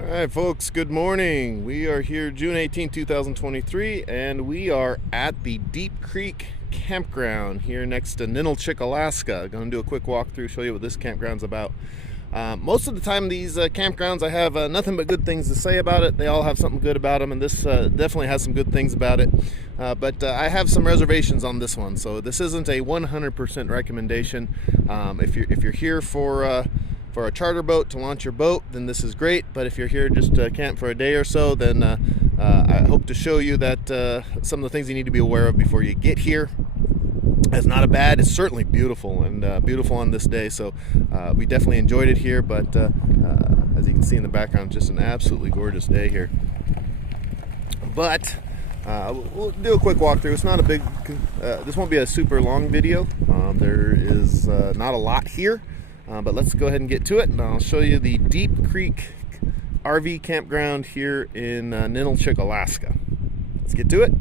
All right, folks, good morning. We are here June 18, 2023, and we are at the Deep Creek Campground here next to Ninnilchik, Alaska. Going to do a quick walkthrough, show you what this campground's about. Most of the time, these campgrounds, I have nothing but good things to say about it. They all have something good about them, and this definitely has some good things about it. But I have some reservations on this one, so this isn't a 100% recommendation. If you're here for a charter boat to launch your boat, then this is great. But if you're here just to camp for a day or so, then I hope to show you that some of the things you need to be aware of before you get here. It's not a bad, it's certainly beautiful, and beautiful on this day. So we definitely enjoyed it here, but as you can see in the background, just an absolutely gorgeous day here. But we'll do a quick walkthrough. It's not a big, this won't be a super long video. There is not a lot here. But let's go ahead and get to it, and I'll show you the Deep Creek RV campground here in Ninnilchik, Alaska. Let's get to it.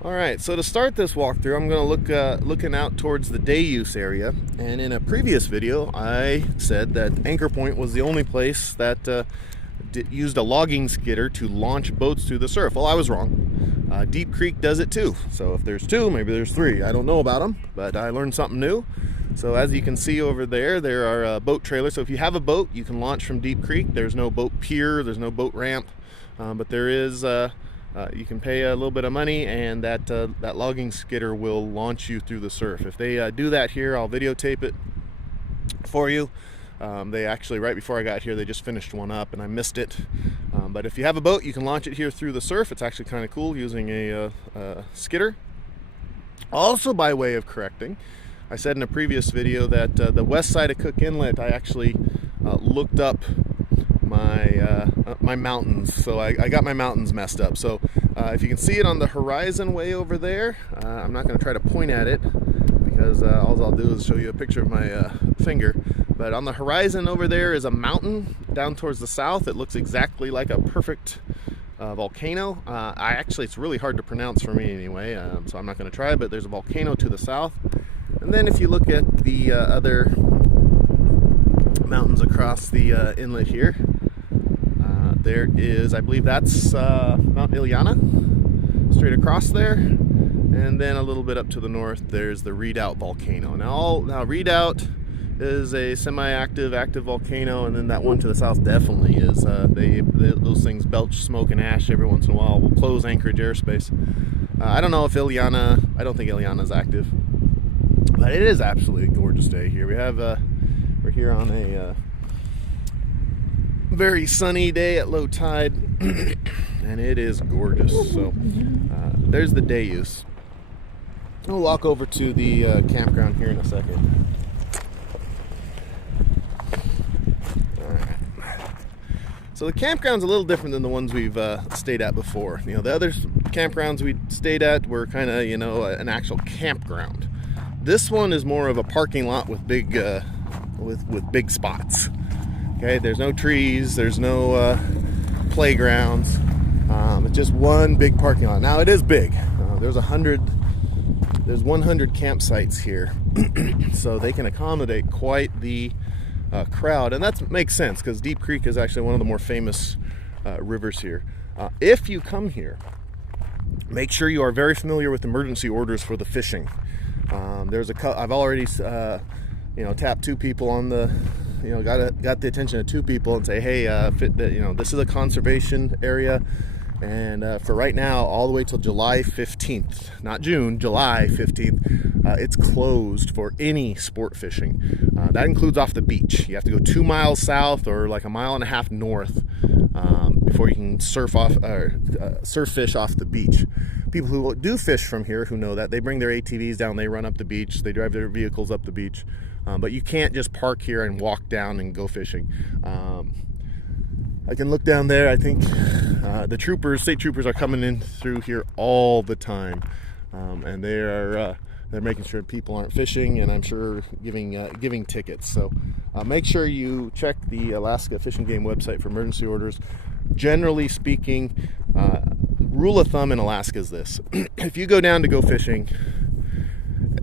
All right, so to start this walkthrough, I'm going to looking out towards the day use area. And in a previous video, I said that Anchor Point was the only place that used a logging skidder to launch boats through the surf. Well, I was wrong. Deep Creek does it too. So if there's two, maybe there's three. I don't know about them, but I learned something new. So as you can see over there, there are boat trailers. So if you have a boat, you can launch from Deep Creek. There's no boat pier, there's no boat ramp, but there is, you can pay a little bit of money, and that logging skidder will launch you through the surf. If they do that here, I'll videotape it for you. They actually, right before I got here, they just finished one up and I missed it. But if you have a boat, you can launch it here through the surf. It's actually kind of cool using a skidder. Also, by way of correcting, I said in a previous video that the west side of Cook Inlet, I actually looked up my mountains. So I got my mountains messed up. So if you can see it on the horizon way over there, I'm not going to try to point at it because all I'll do is show you a picture of my finger. But on the horizon over there is a mountain down towards the south. It looks exactly like a perfect volcano. It's really hard to pronounce for me anyway, so I'm not going to try, but there's a volcano to the south. And then if you look at the other mountains across the inlet here, there is, I believe that's Mount Ilyana, straight across there. And then a little bit up to the north, there's the Redoubt volcano. Now Redoubt is a semi-active, active volcano, and then that one to the south definitely is. Those things belch smoke and ash every once in a while. We'll close Anchorage airspace. I don't know if Ilyana, I don't think Ilyana's active, but it is absolutely a gorgeous day here. We're here on a very sunny day at low tide, and it is gorgeous. So there's the day use. We'll walk over to the campground here in a second. So the campground's a little different than the ones we've stayed at before. You know, the other campgrounds we stayed at were kind of, an actual campground. This one is more of a parking lot with big big spots. Okay, there's no trees, there's no playgrounds. It's just one big parking lot. Now it is big. There's 100 campsites here, so they can accommodate quite the crowd, and that makes sense because Deep Creek is actually one of the more famous rivers here. If you come here, make sure you are very familiar with emergency orders for the fishing. I've already tapped two people on the, got the attention of two people and say, hey, this is a conservation area, and for right now, all the way till July 15th, not June, July 15th, it's closed for any sport fishing. That includes off the beach. You have to go 2 miles south or like 1.5 miles north before you can surf fish off the beach. People who do fish from here, who know that, they bring their ATVs down, they run up the beach, they drive their vehicles up the beach, but you can't just park here and walk down and go fishing. I can look down there. I think the state troopers are coming in through here all the time, and they're making sure people aren't fishing, and I'm sure giving tickets. So make sure you check the Alaska Fish and Game website for emergency orders. Generally speaking, rule of thumb in Alaska is this: if you go down to go fishing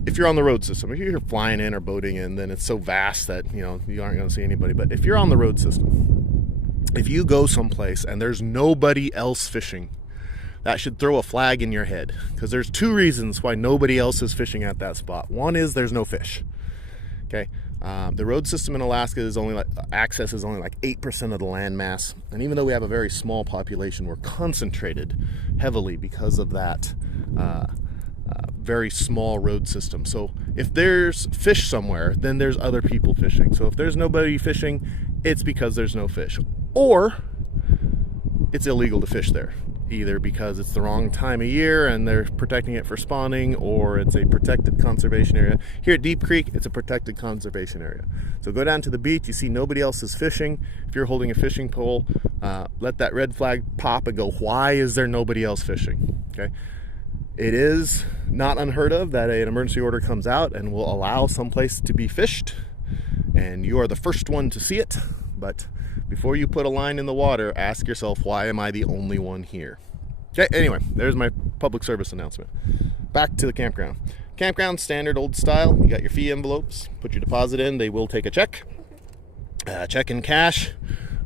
if you're on the road system. If you're flying in or boating in, then it's so vast that, you know, you aren't going to see anybody. But if you're on the road system, if you go someplace and there's nobody else fishing, that should throw a flag in your head, because there's two reasons why nobody else is fishing at that spot. One is there's no fish. Okay, the road system in Alaska is only like, access is only like 8% of the land mass, and even though we have a very small population, we're concentrated heavily because of that very small road system. So if there's fish somewhere, then there's other people fishing. So if there's nobody fishing, it's because there's no fish, or it's illegal to fish there, either because it's the wrong time of year and they're protecting it for spawning, or it's a protected conservation area. Here at Deep Creek, it's a protected conservation area. So go down to the beach, you see nobody else is fishing. If you're holding a fishing pole, let that red flag pop and go, why is there nobody else fishing? Okay. It is not unheard of that an emergency order comes out and will allow someplace to be fished, and you are the first one to see it. But before you put a line in the water, ask yourself, why am I the only one here? Okay, anyway, there's my public service announcement. Back to the campground. Campground, standard old style. You got your fee envelopes, put your deposit in, they will take a check. Check in cash,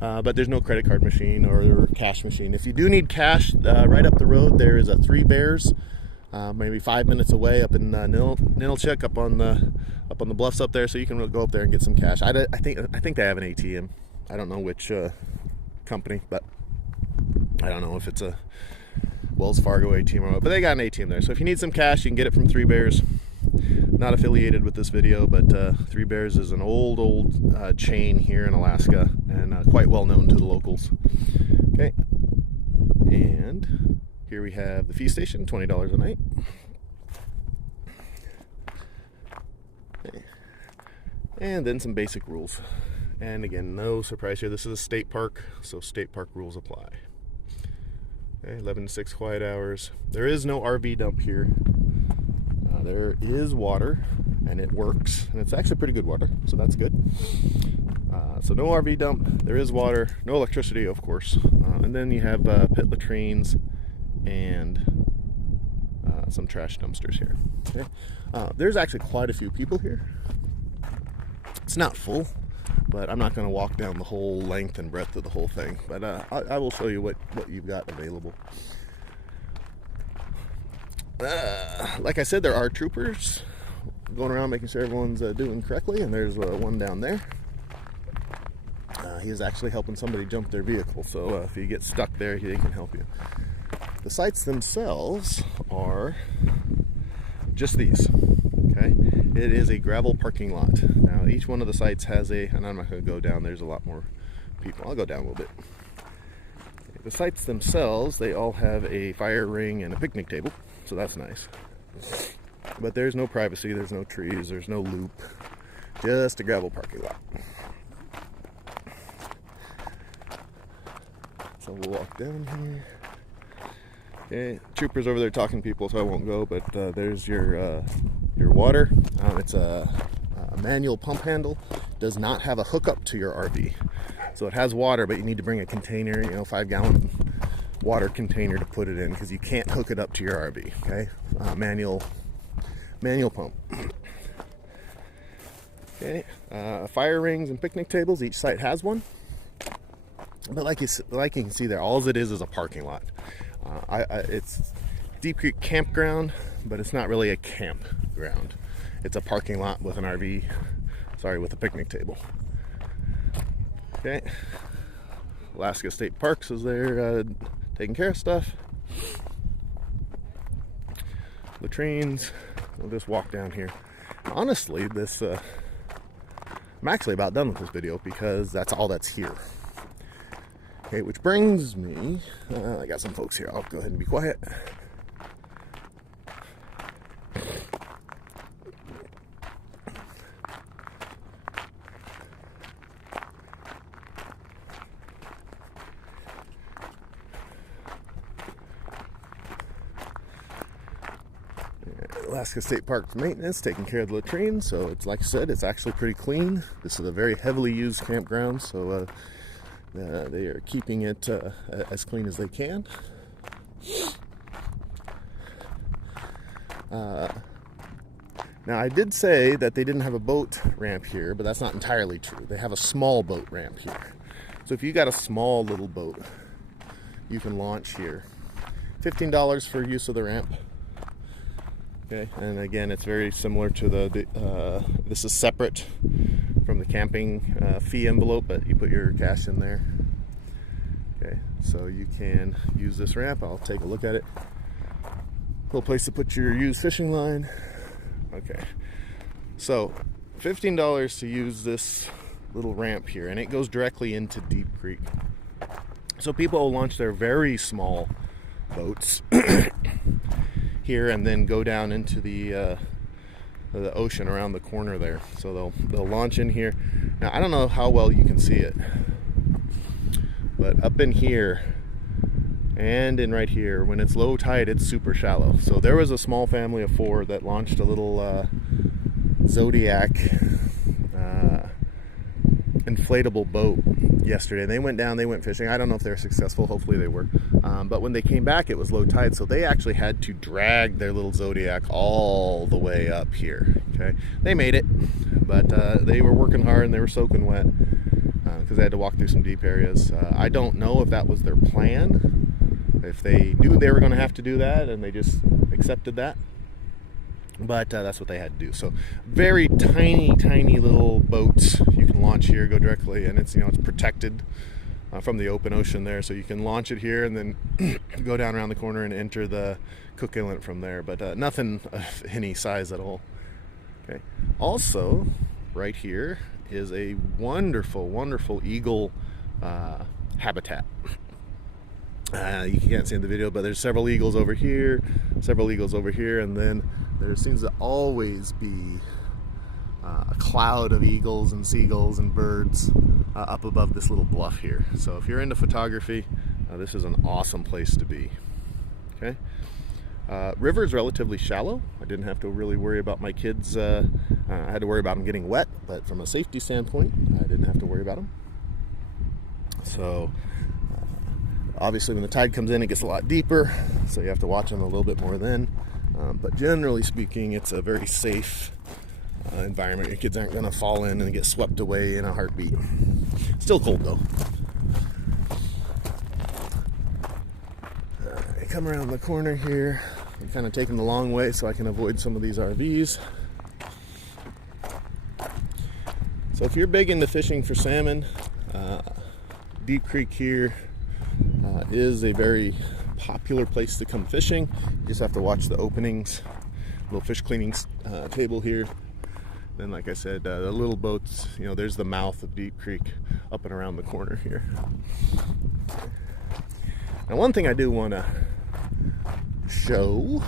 but there's no credit card machine or cash machine. If you do need cash, right up the road there is a Three Bears, maybe 5 minutes away up in Ninnilchik, up on the bluffs up there, so you can go up there and get some cash. I think they have an ATM. I don't know which company, but I don't know if it's a Wells Fargo ATM or what, but they got an ATM there. So if you need some cash, you can get it from Three Bears. Not affiliated with this video, but Three Bears is an old chain here in Alaska, and quite well known to the locals. Okay, and here we have the fee station, $20 a night. Okay. And then some basic rules. And again, no surprise here, this is a state park, so state park rules apply. Okay, 11 to 6 quiet hours. There is no RV dump here. There is water, and it works, and it's actually pretty good water, so that's good. So no RV dump, there is water, no electricity, of course. And then you have pit latrines and some trash dumpsters here. Okay. There's actually quite a few people here. It's not full, but I'm not going to walk down the whole length and breadth of the whole thing. But I will show you what you've got available. Like I said, there are troopers going around making sure everyone's doing correctly, and there's one down there. He is actually helping somebody jump their vehicle, so if you get stuck there, they can help you. The sites themselves are just these. Okay, it is a gravel parking lot. Now each one of the sites has and I'm not going to go down, there's a lot more people. I'll go down a little bit. The sites themselves, they all have a fire ring and a picnic table, so that's nice. But there's no privacy, there's no trees, there's no loop, just a gravel parking lot. So we'll walk down here. Okay, troopers over there talking to people, so I won't go, but there's your water. It's a manual pump handle. Does not have a hookup to your RV. So it has water, but you need to bring a container, 5-gallon water container to put it in, because you can't hook it up to your RV. Okay, manual pump. Okay, fire rings and picnic tables. Each site has one. But like you can see there, all it is a parking lot. It's Deep Creek Campground, but it's not really a campground. It's a parking lot with an RV, with a picnic table. Okay, Alaska State Parks is there taking care of stuff. Latrines, we'll just walk down here. Honestly, I'm actually about done with this video because that's all that's here. Okay, which brings me, I got some folks here, I'll go ahead and be quiet. Alaska State Park maintenance, taking care of the latrine, so it's like I said, it's actually pretty clean. This is a very heavily used campground, so they are keeping it as clean as they can. Now, I did say that they didn't have a boat ramp here, but that's not entirely true. They have a small boat ramp here. So if you got a small little boat, you can launch here. $15 for use of the ramp. Okay, and again, it's very similar to this is separate from the camping fee envelope, but you put your cash in there. Okay, so you can use this ramp. I'll take a look at it. Little place to put your used fishing line. Okay, so $15 to use this little ramp here, and it goes directly into Deep Creek. So people will launch their very small boats here and then go down into the ocean around the corner there. So they'll launch in here. Now, I don't know how well you can see it, but up in here and in right here, when it's low tide, it's super shallow. So there was a small family of 4 that launched a little Zodiac inflatable boat yesterday. They went down, they went fishing. I don't know if they were successful, hopefully they were. But when they came back, it was low tide, so they actually had to drag their little Zodiac all the way up here. Okay, they made it, but they were working hard and they were soaking wet because they had to walk through some deep areas. I don't know if that was their plan, if they knew they were going to have to do that and they just accepted that. But that's what they had to do. So very tiny little boats you can launch here, go directly, and it's it's protected from the open ocean there, so you can launch it here and then go down around the corner and enter the Cook Inlet from there. But nothing of any size at all. Okay. Also, right here is a wonderful eagle habitat. You can't see in the video, but there's several eagles over here, and then there seems to always be a cloud of eagles and seagulls and birds up above this little bluff here. So if you're into photography, this is an awesome place to be. Okay. River is relatively shallow. I didn't have to really worry about my kids. I had to worry about them getting wet, but from a safety standpoint, I didn't have to worry about them. So obviously when the tide comes in, it gets a lot deeper, so you have to watch them a little bit more then. But generally speaking, it's a very safe environment. Your kids aren't going to fall in and get swept away in a heartbeat. Still cold though. I come around the corner here. I'm kind of taking the long way so I can avoid some of these RVs. So if you're big into fishing for salmon, Deep Creek here is a very popular place to come fishing. You just have to watch the openings. Little fish cleaning table here. Then, like I said, the little boats, there's the mouth of Deep Creek up and around the corner here. Now, one thing I do want to show,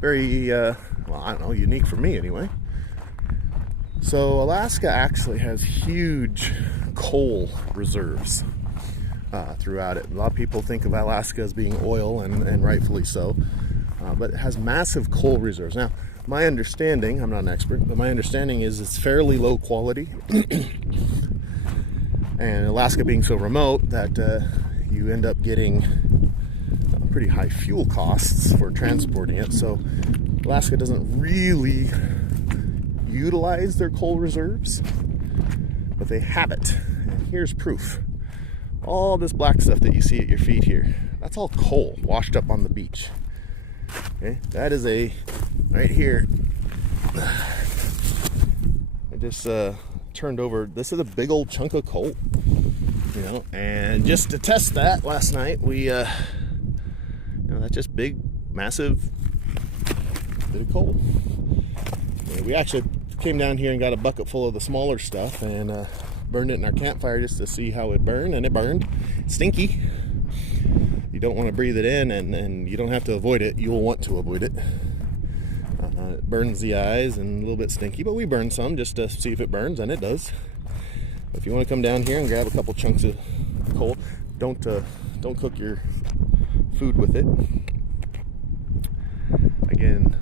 very, well, I don't know, unique for me anyway. So Alaska actually has huge coal reserves throughout it. A lot of people think of Alaska as being oil, and rightfully so, but it has massive coal reserves. Now, my understanding, I'm not an expert, but my understanding is it's fairly low quality. And Alaska being so remote that you end up getting pretty high fuel costs for transporting it. So Alaska doesn't really utilize their coal reserves, but they have it. And here's proof. All this black stuff that you see at your feet here, that's all coal washed up on the beach. Okay, that is right here. I just turned over. This is a big old chunk of coal, and just to test that last night, we that's just big, massive bit of coal. We actually came down here and got a bucket full of the smaller stuff and burned it in our campfire just to see how it burned, and it burned. Stinky. You don't want to breathe it in, and you don't have to avoid it. You'll want to avoid it. It burns the eyes and a little bit stinky, but we burned some just to see if it burns, and it does. If you want to come down here and grab a couple chunks of coal, don't cook your food with it. Again,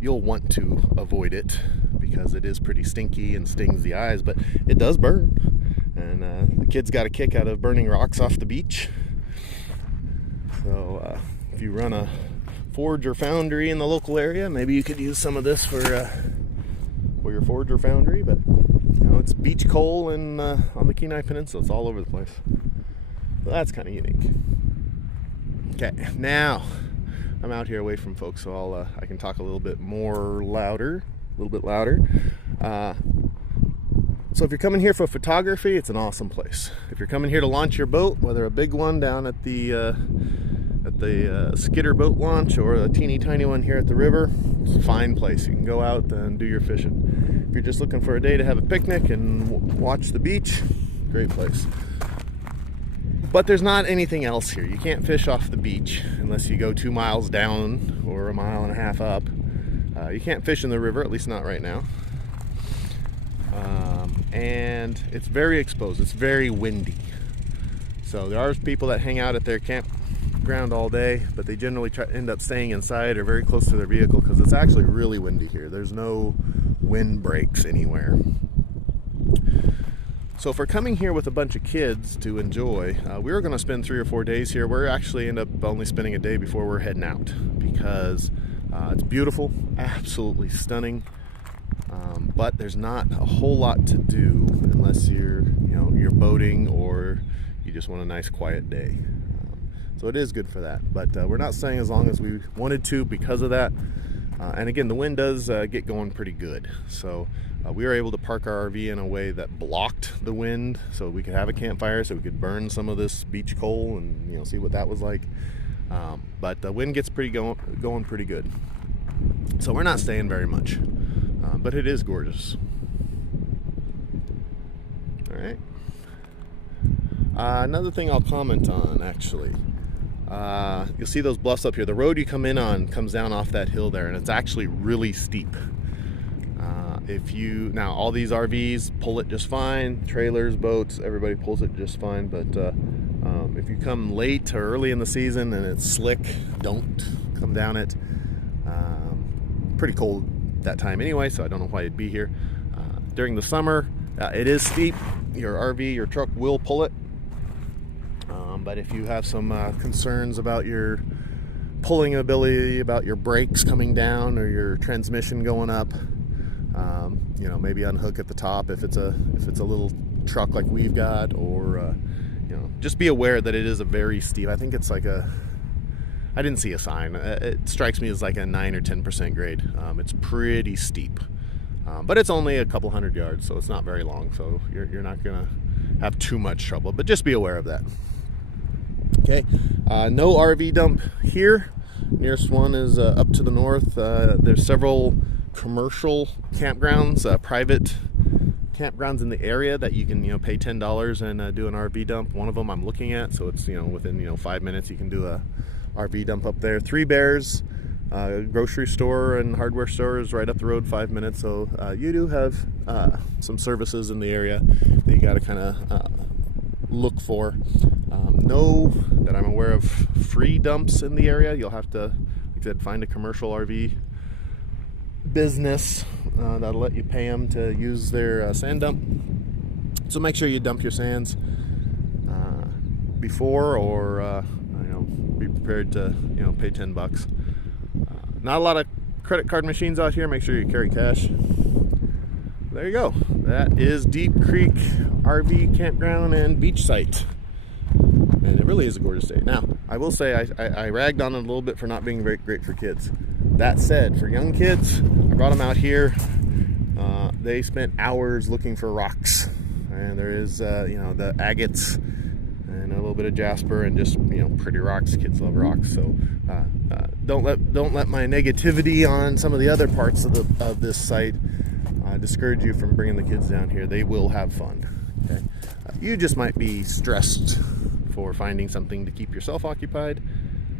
you'll want to avoid it because it is pretty stinky and stings the eyes, but it does burn. And the kids got a kick out of burning rocks off the beach. So if you run a forge or foundry in the local area, maybe you could use some of this for your forge or foundry. But you know, it's beach coal and on the Kenai Peninsula. It's all over the place. So that's kind of unique. Okay, now I'm out here away from folks, so I can talk a little bit louder. So if you're coming here for photography, it's an awesome place. If you're coming here to launch your boat, whether a big one down at the Skidder boat launch or a teeny tiny one here at the river, it's a fine place. You can go out and do your fishing. If you're just looking for a day to have a picnic and watch the beach, great place. But there's not anything else here. You can't fish off the beach unless you go 2 miles down or 1.5 miles up. You can't fish in the river, at least not right now. And it's very exposed. It's very windy. So there are people that hang out at their campground all day, but they generally end up staying inside or very close to their vehicle because it's actually really windy here. There's no wind breaks anywhere. So if we're coming here with a bunch of kids to enjoy, we were going to spend 3 or 4 days here. We're actually end up only spending a day before we're heading out because it's beautiful, absolutely stunning, but there's not a whole lot to do unless you're boating or you just want a nice quiet day. So it is good for that, but we're not staying as long as we wanted to because of that. And again, the wind does get going pretty good. So we were able to park our RV in a way that blocked the wind so we could have a campfire, so we could burn some of this beach coal and see what that was like. But the wind gets going pretty good. So we're not staying very much, but it is gorgeous. All right. Another thing I'll comment on, actually. You'll see those bluffs up here. The road you come in on comes down off that hill there, and it's actually really steep. Now all these RVs pull it just fine, trailers, boats, everybody pulls it just fine, but if you come late or early in the season and it's slick, don't come down it. Pretty cold that time anyway, so I don't know why you'd be here. During the summer, it is steep. Your RV, your truck will pull it. But if you have some concerns about your pulling ability, about your brakes coming down or your transmission going up, maybe unhook at the top if it's a little truck like we've got, or just be aware that it is a very steep. I think it's like I didn't see a sign. It strikes me as like a 9 or 10% grade. It's pretty steep, but it's only a couple hundred yards, so it's not very long. So you're not gonna have too much trouble. But just be aware of that. Okay, no RV dump here. Nearest one is up to the north. There's several commercial campgrounds, private campgrounds in the area that you can pay $10 and do an RV dump. One of them I'm looking at, so it's within 5 minutes you can do a RV dump up there. Three Bears grocery store and hardware store is right up the road, 5 minutes. So you do have some services in the area that you got to kind of look for. No, that I'm aware of, free dumps in the area. You'll have to, like I said, find a commercial RV business that'll let you pay them to use their sand dump. So make sure you dump your sands before, or be prepared to pay $10. Not a lot of credit card machines out here. Make sure you carry cash. There you go. That is Deep Creek RV campground and beach site. And it really is a gorgeous day. Now, I will say I ragged on it a little bit for not being very great for kids. That said, for young kids, I brought them out here. They spent hours looking for rocks. And there is, the agates and a little bit of jasper and just, pretty rocks. Kids love rocks. So don't let my negativity on some of the other parts of this site discourage you from bringing the kids down here. They will have fun. Okay? You just might be stressed for finding something to keep yourself occupied,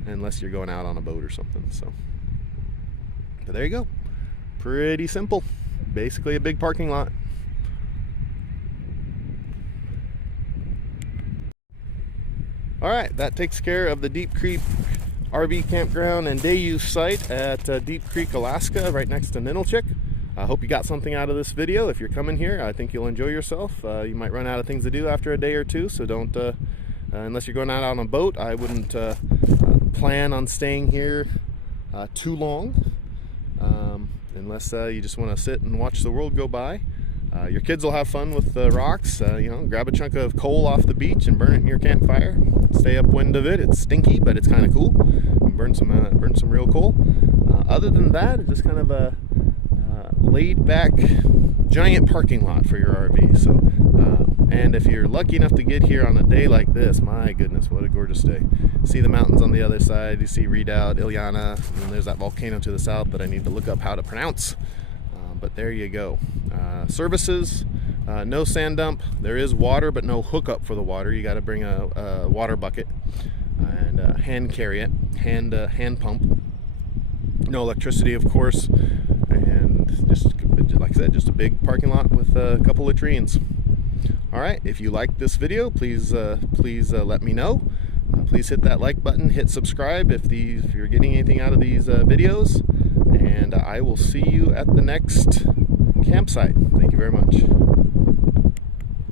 unless you're going out on a boat or something. So there you go. Pretty simple. Basically a big parking lot. All right, that takes care of the Deep Creek RV campground and day use site at Deep Creek, Alaska, right next to Ninnilchik. I hope you got something out of this video. If you're coming here, I think you'll enjoy yourself. You might run out of things to do after a day or two, so don't, unless you're going out on a boat, I wouldn't plan on staying here too long, unless you just want to sit and watch the world go by. Your kids will have fun with the rocks. Grab a chunk of coal off the beach and burn it in your campfire. Stay upwind of it. It's stinky, but it's kind of cool. Burn some real coal. Other than that, it's just kind of a laid-back, giant parking lot for your RV. So, and if you're lucky enough to get here on a day like this, my goodness, what a gorgeous day! See the mountains on the other side. You see Redoubt, Ileana, and there's that volcano to the south that I need to look up how to pronounce. But there you go. Services, no sand dump. There is water, but no hookup for the water. You got to bring a water bucket and hand carry it, hand pump. No electricity, of course, and just like I said, just a big parking lot with a couple latrines. All right, if you liked this video, please let me know. Please hit that like button, hit subscribe if you're getting anything out of these videos, and I will see you at the next campsite. Thank you very much.